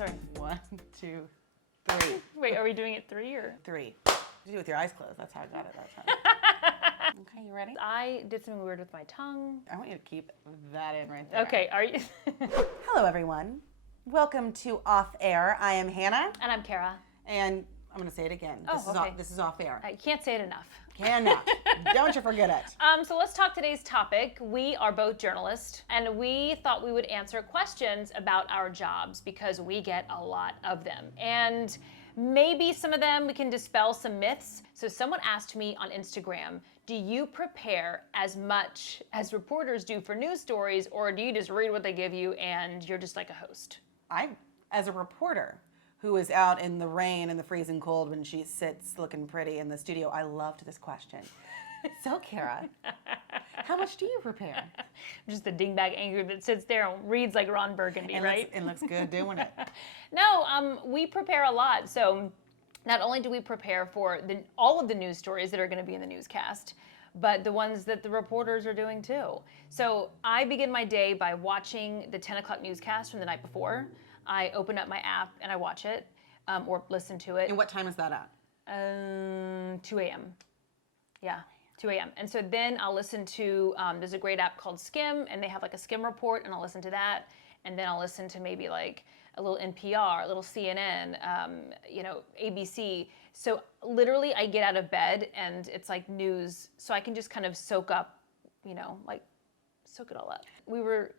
sorry. 1, 2, 3. Wait, are we doing it 3 or? 3. You do it with your eyes closed. That's how I got it that time. Okay, you ready? I did something weird with my tongue. I want you to keep that in right there. Okay, are you? Hello, everyone. Welcome to Off Air. I am Hannah. And I'm Kara. And I'm going to say it again. This is off air. I can't say it enough. Cannot. Don't you forget it. So let's talk today's topic. We are both journalists, and we thought we would answer questions about our jobs because we get a lot of them. And maybe some of them we can dispel some myths. So someone asked me on Instagram, do you prepare as much as reporters do for news stories, or do you just read what they give you and you're just like a host? As a reporter who is out in the rain and the freezing cold when she sits looking pretty in the studio, I loved this question. So, Kara, how much do you prepare? I'm just the dingbat anchor that sits there and reads like Ron Burgundy, right? And looks good doing it. No, we prepare a lot. So not only do we prepare for all of the news stories that are going to be in the newscast, but the ones that the reporters are doing too. So I begin my day by watching the 10 o'clock newscast from the night before. I open up my app and I watch it or listen to it. And what time is that at? 2 a.m. Yeah, 2 a.m. And so then I'll listen to, there's a great app called Skim, and they have like a Skim report, and I'll listen to that. And then I'll listen to maybe like a little NPR, a little CNN, ABC. So literally I get out of bed and it's like news, so I can just kind of soak up, soak it all up. We were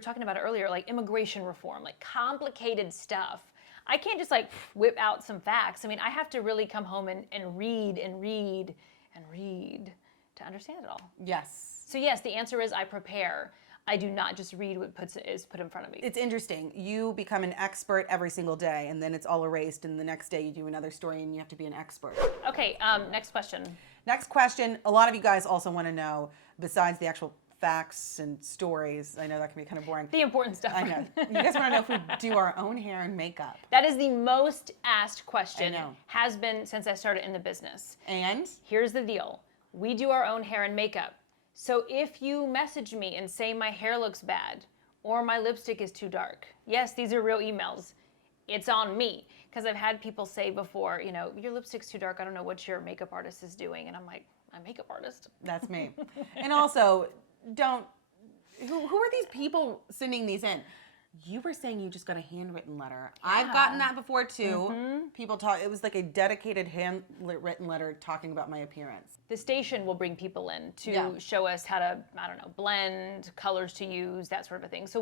talking about it earlier, like immigration reform, like complicated stuff. I can't just like whip out some facts. I mean, I have to really come home and read and read and read to understand it all. Yes. So yes, the answer is I prepare. I do not just read what is put in front of me. It's interesting. You become an expert every single day, and then it's all erased, and the next day you do another story, and you have to be an expert. Okay, next question. Next question. A lot of you guys also want to know, besides the actual facts and stories, I know that can be kind of boring. The important stuff. I know. You guys want to know if we do our own hair and makeup. That is the most asked question. I know. Has been since I started in the business. And? Here's the deal. We do our own hair and makeup. So if you message me and say my hair looks bad or my lipstick is too dark, yes, these are real emails. It's on me. Because I've had people say before, your lipstick's too dark. I don't know what your makeup artist is doing. And I'm like, my makeup artist? That's me. And also, who are these people sending these in? You were saying you just got a handwritten letter. Yeah. I've gotten that before too. Mm-hmm. People talk, it was like a dedicated handwritten letter talking about my appearance. The station will bring people in to show us how to, blend, colors to use, that sort of a thing. So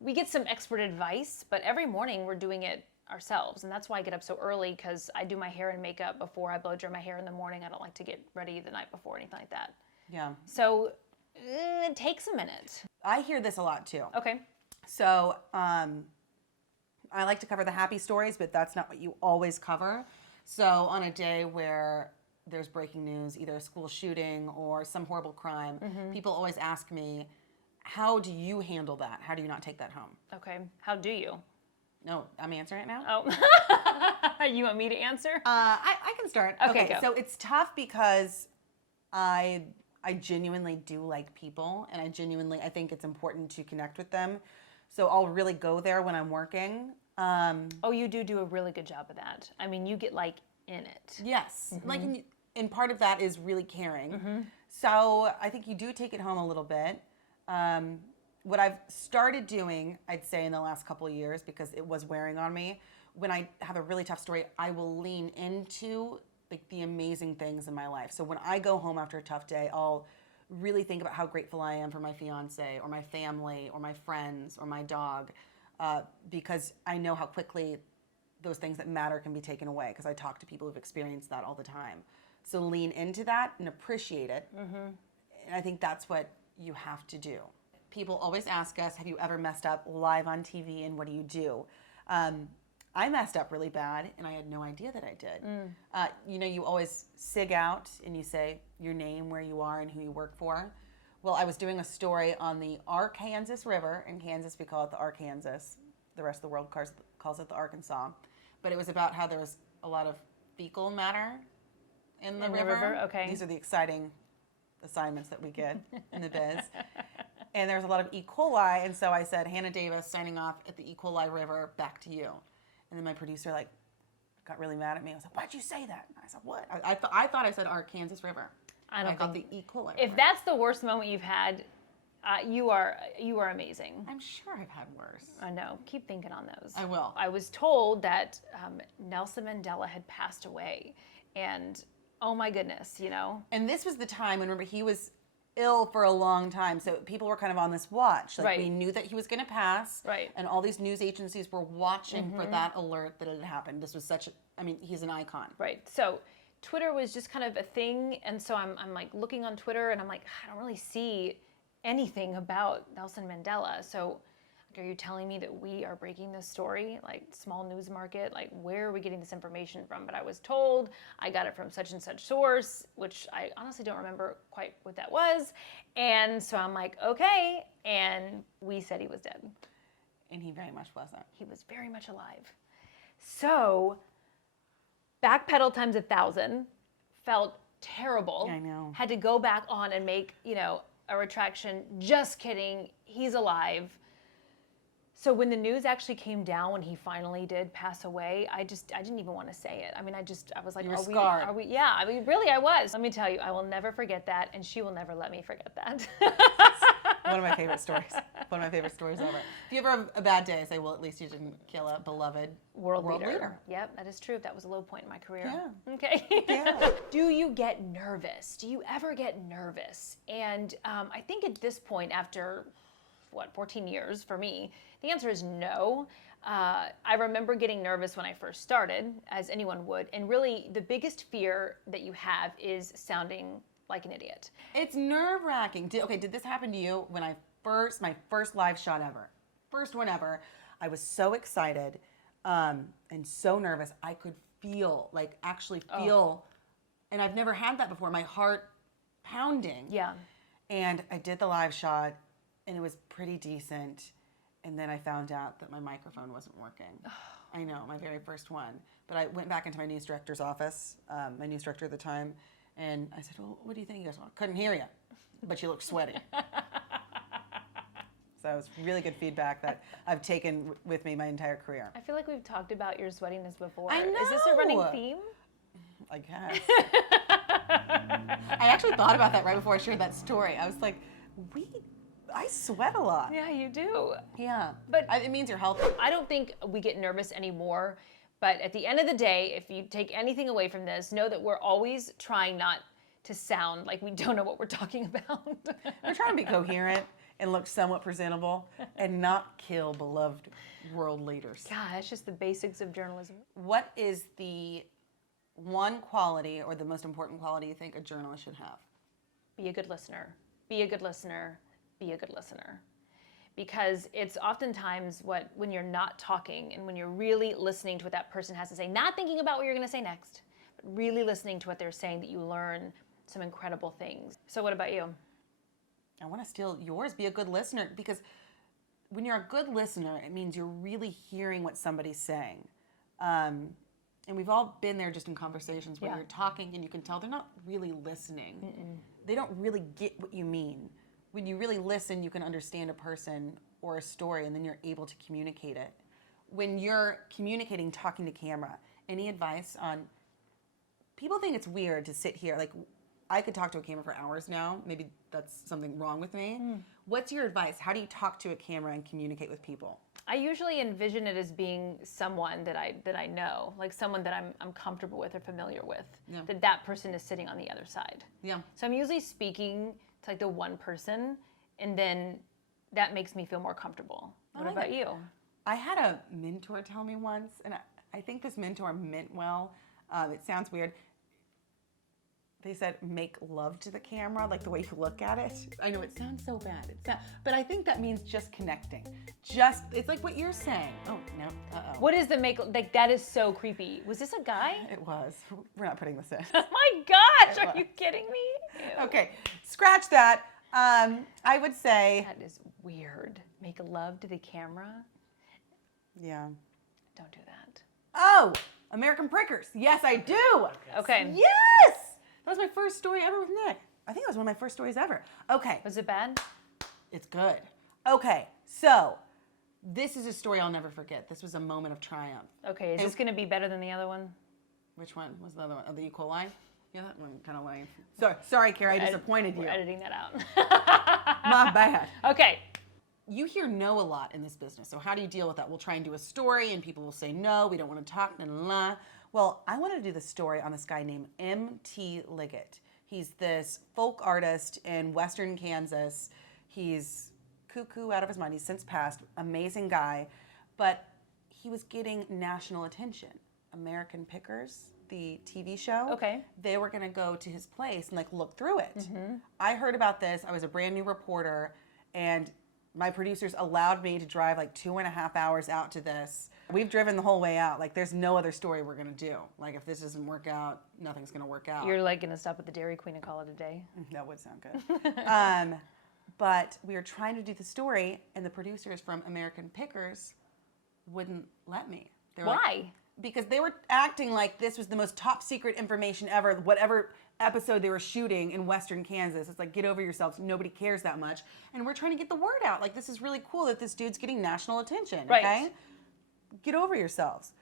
we get some expert advice, but every morning we're doing it ourselves. And that's why I get up so early, because I do my hair and makeup before I blow dry my hair in the morning. I don't like to get ready the night before or anything like that. Yeah. So it takes a minute. I hear this a lot too. Okay. So I like to cover the happy stories, but that's not what you always cover. So on a day where there's breaking news, either a school shooting or some horrible crime, people always ask me, how do you handle that? How do you not take that home? Okay. How do you? No, I'm answering it now. Oh. You want me to answer? I can start. Okay, go. So it's tough because I genuinely do like people, and I think it's important to connect with them. So I'll really go there when I'm working. You do a really good job of that. I mean, you get like in it. Yes. Mm-hmm. And part of that is really caring. Mm-hmm. So I think you do take it home a little bit. What I've started doing, I'd say in the last couple of years, because it was wearing on me, when I have a really tough story, I will lean into like the amazing things in my life. So when I go home after a tough day, I'll really think about how grateful I am for my fiance or my family or my friends or my dog, because I know how quickly those things that matter can be taken away, because I talk to people who've experienced that all the time. So lean into that and appreciate it. Mm-hmm. And I think that's what you have to do. People always ask us, have you ever messed up live on TV, and what do you do? I messed up really bad, and I had no idea that I did. You always sig out, and you say your name, where you are, and who you work for. Well, I was doing a story on the Arkansas River. In Kansas, we call it the Arkansas. The rest of the world calls it the Arkansas. But it was about how there was a lot of fecal matter in the river. Okay. These are the exciting assignments that we get in the biz. and there was a lot of E. coli, and so I said, Hannah Davis signing off at the E. coli river, back to you. And then my producer like got really mad at me. I was like, why'd you say that? And I said, what? I thought I said Arkansas River. I don't thought think the E. coli if river. that's the worst moment you've had, you are amazing. I'm sure I've had worse. I know. Keep thinking on those. I will. I was told that Nelson Mandela had passed away, and oh my goodness, you know. And this was the time when, remember, he was ill for a long time, so people were kind of on this watch. Like, Right. we knew that he was going to pass, Right. and all these news agencies were watching for that alert that it had happened. This was he's an icon. Right. So Twitter was just kind of a thing, and so I'm like looking on Twitter, and I'm like, I don't really see anything about Nelson Mandela. So are you telling me that we are breaking this story, like small news market? Like, where are we getting this information from? But I was told I got it from such and such source, which I honestly don't remember quite what that was. And so I'm like, okay. And we said he was dead. And he very much wasn't. He was very much alive. So backpedal times 1,000, felt terrible. I know. Had to go back on and make, a retraction. Just kidding. He's alive. So when the news actually came down when he finally did pass away, I didn't even want to say it. I mean, I was like, You were scarred. are we? Yeah, I mean, really, I was. Let me tell you, I will never forget that, and she will never let me forget that. One of my favorite stories. One of my favorite stories ever. If you ever have a bad day, say, well, at least you didn't kill a beloved World leader. Yep, that is true. That was a low point in my career. Yeah. Okay. Yeah. Do you get nervous? Do you ever get nervous? And I think at this point, after 14 years for me, the answer is no. I remember getting nervous when I first started, as anyone would. And really, the biggest fear that you have is sounding like an idiot. It's nerve-wracking. Did this happen to you when my first live shot ever? First one ever. I was so excited and so nervous. I could actually feel, and I've never had that before, my heart pounding. Yeah. And I did the live shot, and it was pretty decent. And then I found out that my microphone wasn't working. I know, my very first one. But I went back into my news director's office, my news director at the time, and I said, well, what do you think? He goes, well, I couldn't hear you, but you look sweaty. So it was really good feedback that I've taken with me my entire career. I feel like we've talked about your sweatiness before. I know. Is this a running theme? I guess. I actually thought about that right before I shared that story. I was like, I sweat a lot. Yeah, you do. Yeah. But it means you're healthy. I don't think we get nervous anymore. But at the end of the day, if you take anything away from this, know that we're always trying not to sound like we don't know what we're talking about. We're trying to be coherent and look somewhat presentable and not kill beloved world leaders. God, that's just the basics of journalism. What is the one quality or the most important quality you think a journalist should have? Be a good listener. Be a good listener. Be a good listener. Because it's oftentimes when you're not talking and when you're really listening to what that person has to say, not thinking about what you're going to say next, but really listening to what they're saying, that you learn some incredible things. So what about you? I want to steal yours. Be a good listener, because when you're a good listener, it means you're really hearing what somebody's saying. And we've all been there just in conversations where you're talking and you can tell they're not really listening. They don't really get what you mean. When you really listen, you can understand a person or a story, and then you're able to communicate it. When you're communicating, talking to camera, any advice on, people think it's weird to sit here, like I could talk to a camera for hours now, maybe that's something wrong with me. What's your advice? How do you talk to a camera and communicate with people? I usually envision it as being someone that I know, like someone that I'm comfortable with or familiar with, that person is sitting on the other side. Yeah. So I'm usually speaking to like the one person, and then that makes me feel more comfortable. What about you? I had a mentor tell me once, and I think this mentor meant well. It sounds weird. They said, make love to the camera, like the way you look at it. I know it sounds so bad, but I think that means just connecting. It's like what you're saying. Oh, no, uh-oh. What is that is so creepy. Was this a guy? It was. We're not putting this in. Oh my gosh, are you kidding me? Ew. Okay, scratch that. I would say. That is weird. Make love to the camera? Yeah. Don't do that. Oh, American Prickers. Yes, I do. Okay. Yes! That was my first story ever with Nick. I think it was one of my first stories ever. Okay. Was it bad? It's good. Okay, so this is a story I'll never forget. This was a moment of triumph. Okay, is this going to be better than the other one? Which one was the other one? Oh, the E. coli? Yeah, that one kind of lame. Sorry, Carrie, I disappointed you. We're editing that out. My bad. Okay. You hear no a lot in this business, so how do you deal with that? We'll try and do a story, and people will say, no, we don't want to talk, la. Well, I wanted to do the story on this guy named M.T. Liggett. He's this folk artist in western Kansas. He's cuckoo out of his mind. He's since passed. Amazing guy. But he was getting national attention. American Pickers, the TV show. Okay. They were going to go to his place and look through it. I heard about this. I was a brand new reporter, and my producers allowed me to drive 2.5 hours out to this. We've driven the whole way out. There's no other story we're going to do. If this doesn't work out, nothing's going to work out. You're going to stop at the Dairy Queen and call it a day? That would sound good. But we were trying to do the story, and the producers from American Pickers wouldn't let me. They were Why? Because they were acting like this was the most top secret information ever, whatever episode they were shooting in western Kansas. It's get over yourselves. Nobody cares that much. And we're trying to get the word out. This is really cool that this dude's getting national attention. Right. Okay? Get over yourselves.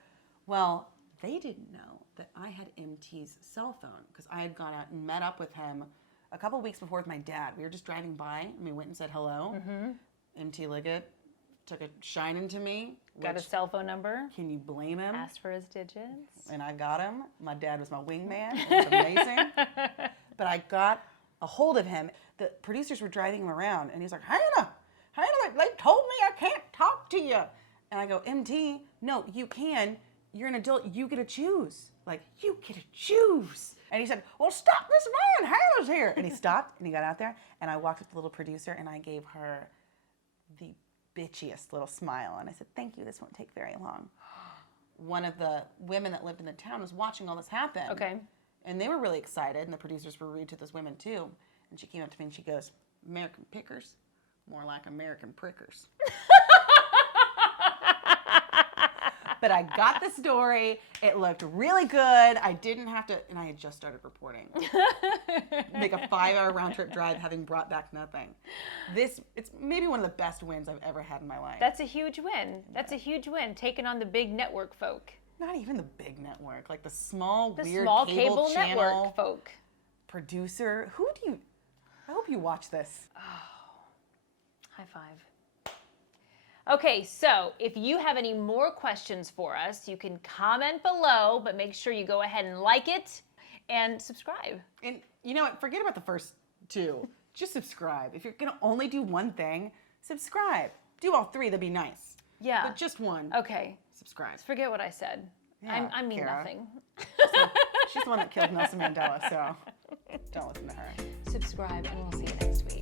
Well, they didn't know that I had MT's cell phone because I had gone out and met up with him a couple weeks before with my dad. We were just driving by and we went and said hello. MT Liggett took a shine into me. Got a cell phone number. Can you blame him? Asked for his digits. And I got him. My dad was my wingman. It was amazing. But I got a hold of him. The producers were driving him around, and he's like, Hannah, they told me I can't talk to you. And I go, MT, no, you can. You're an adult. You get to choose. You get to choose. And he said, well, stop this man. Hannah's here. And he stopped, and he got out there, and I walked up to the little producer, and I gave her the bitchiest little smile. And I said, thank you. This won't take very long. One of the women that lived in the town was watching all this happen. Okay. And they were really excited, and the producers were rude to those women too. And she came up to me and she goes, American Pickers? More like American Prickers. But I got the story. It looked really good. I didn't have to, and I had just started reporting. Make a 5-hour round trip drive having brought back nothing. It's maybe one of the best wins I've ever had in my life. That's a huge win. That's a huge win, taking on the big network folk. Not even the big network, the small, The weird small cable channel network folk. Producer. I hope you watch this. High five. Okay, so if you have any more questions for us, you can comment below, but make sure you go ahead and like it and subscribe. And you know what? Forget about the first two. Just subscribe. If you're going to only do one thing, subscribe. Do all three. That'd be nice. Yeah. But just one. Okay. Subscribe. Forget what I said. Yeah, I mean Kara. nothing. She's the one that killed Nelson Mandela, so don't listen to her. Subscribe, and we'll see you next week.